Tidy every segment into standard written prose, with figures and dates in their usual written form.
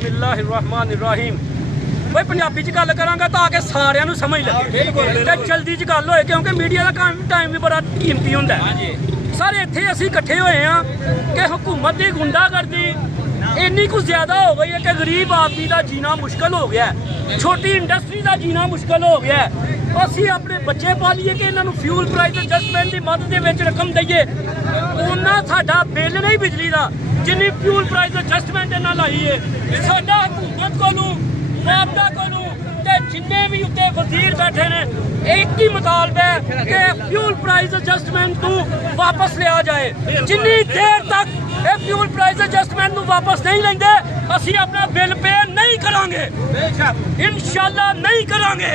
बिस्मिल्लाहिर्रहमानिर्रहीम। भाई पंजाबी च गल करांगा ताकि सारिਆਂ ਨੂੰ समझ लगे ते जल्दी च गल होए क्योंकि मीडिया का टाइम भी बड़ा कीमती हुंदा है। सारे इत्थे असीं इकट्ठे होए हैं कि हुकूमत की गुंडागर्दी इन्नी कुछ ज्यादा हो गई है कि गरीब आदमी का जीना मुश्किल हो गया है, छोटी इंडस्ट्री का जीना मुश्किल हो गया है। ਅਸੀਂ ਆਪਣੇ ਬੱਚੇ ਪਾਲੀਏ ਕਿ ਇਹਨਾਂ ਨੂੰ ਫਿਊਲ ਪ੍ਰਾਈਸ ਐਡਜਸਟਮੈਂਟ ਦੀ ਮਦਦ ਦੇ ਵਿੱਚ ਰਕਮ ਦਈਏ। ਉਹਨਾਂ ਸਾਡਾ ਬਿੱਲ ਨਹੀਂ ਬਿਜਲੀ ਦਾ ਜਿੰਨੀ ਫਿਊਲ ਪ੍ਰਾਈਸ ਐਡਜਸਟਮੈਂਟ ਇਹਨਾਂ ਲਾਈ ਹੈ। ਸਾਡਾ ਹਕੂਮਤ ਕੋਲੋਂ ਰਾਬਤਾ ਕੋਲੋਂ ਤੇ ਜਿੰਨੇ ਵੀ ਉੱਤੇ ਵਜ਼ੀਰ ਬੈਠੇ ਨੇ ਇੱਕ ਹੀ ਮੁਤਾਲਬਾ ਹੈ ਕਿ ਫਿਊਲ ਪ੍ਰਾਈਸ ਐਡਜਸਟਮੈਂਟ ਨੂੰ ਵਾਪਸ ਲਿਆ ਜਾਏ। ਜਿੰਨੀ ਦੇਰ ਤੱਕ ਇਹ ਫਿਊਲ ਪ੍ਰਾਈਸ ਐਡਜਸਟਮੈਂਟ ਨੂੰ ਵਾਪਸ ਨਹੀਂ ਲੈਂਦੇ ਅਸੀਂ ਆਪਣਾ ਬਿੱਲ ਪੇ ਨਹੀਂ ਕਰਾਂਗੇ, इंशाल्लाह नहीं करांगे।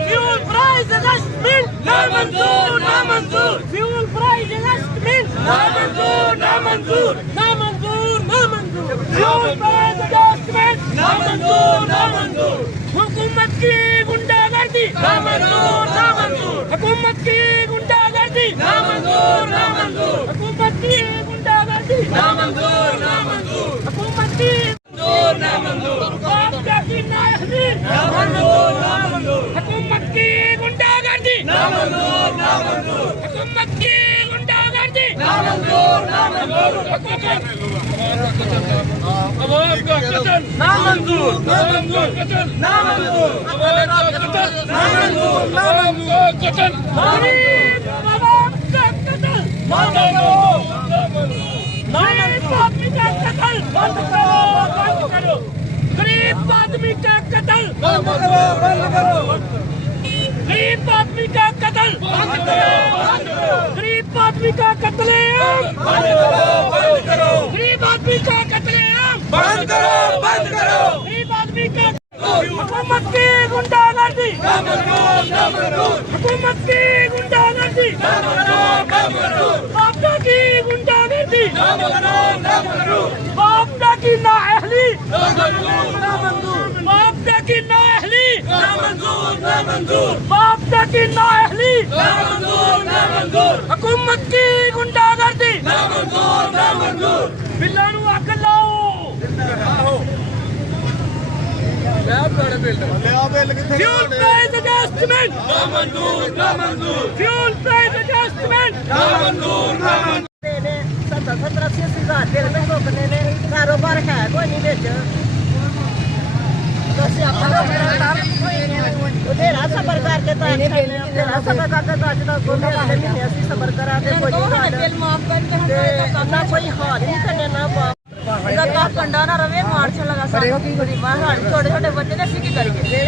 फ्यूल प्राइस एडजस्टमेंट ना मंजूर, ना मंजूर। फ्यूल प्राइस एडजस्टमेंट ना मंजूर, ना मंजूर, ना मंजूर, ना मंजूर। फ्यूल प्राइस एडजस्टमेंट ना मंजूर, ना मंजूर। हुकूमत की गुंडागर्दी ना मंजूर, ना मंजूर। हुकूमत की गुंडागर्दी ना मंजूर, ना मंजूर। हुकूमत की गुंडागर्दी ना मंजूर, ना मंजूर। हुकूमत की ना मंजूर। आपका की नाअहली ना मंजूर, ना मंजूर। हुकूमत की गुंडागर्दी ना मंजूर, ना मंजूर। हुकूमत की गुंडागर्दी ना मंजूर, ना मंजूर। अवाम का कत्ल ना मंजूर, ना मंजूर। कत्ल ना मंजूर, अवाम का कत्ल ना मंजूर, ना मंजूर। कत्ल गरीब अवाम का कत्ल बंद करो, गरीब आदमी का कत्ल बंद करो, बंद करो। गरीब आदमी का कत्ल बंद करो, बंद करो। गरीब आदमी का कत्ल बंद करो, बंद करो। गरीब आदमी का कत्लेआम बंद करो, बंद करो। गरीब आदमी का कत्लेआम बंद करो, बंद करो। गरीब आदमी का हुकूमत की गुंडागर्दी ना मंजूर, ना मंजूर। हुकूमत की गुंडागर्दी ना मंजूर, ना मंजूर। आपदा की गुंडागर्दी ना मंजूर, ना मंजूर। आपदा की नाअहली ना मंजूर, ना मंजूर। आपदा की नाअहली ना मंजूर, ना मंजूर। आपदा की नाअहली ना मंजूर, ना मंजूर। हुकूमत की गुंडागर्दी ना मंजूर, ना मंजूर। बिल्लां नूं अग लाओ। फ्यूल प्राइस एडजस्टमेंट ना मंजूर, ना मंजूर। फ्यूल प्राइस एडजस्टमेंट ना मंजूर, ना मंजूर। 70-80 हज़ार बिल में भुगतने ने कारोबार है कोई नहीं बेच बथेरा सबर करके बथेरा सबर करके सबर करा ना कोई हाल नहीं करने ना कंडा ना रवे मार्च लगा छोटे छोटे बच्चे ने की करिए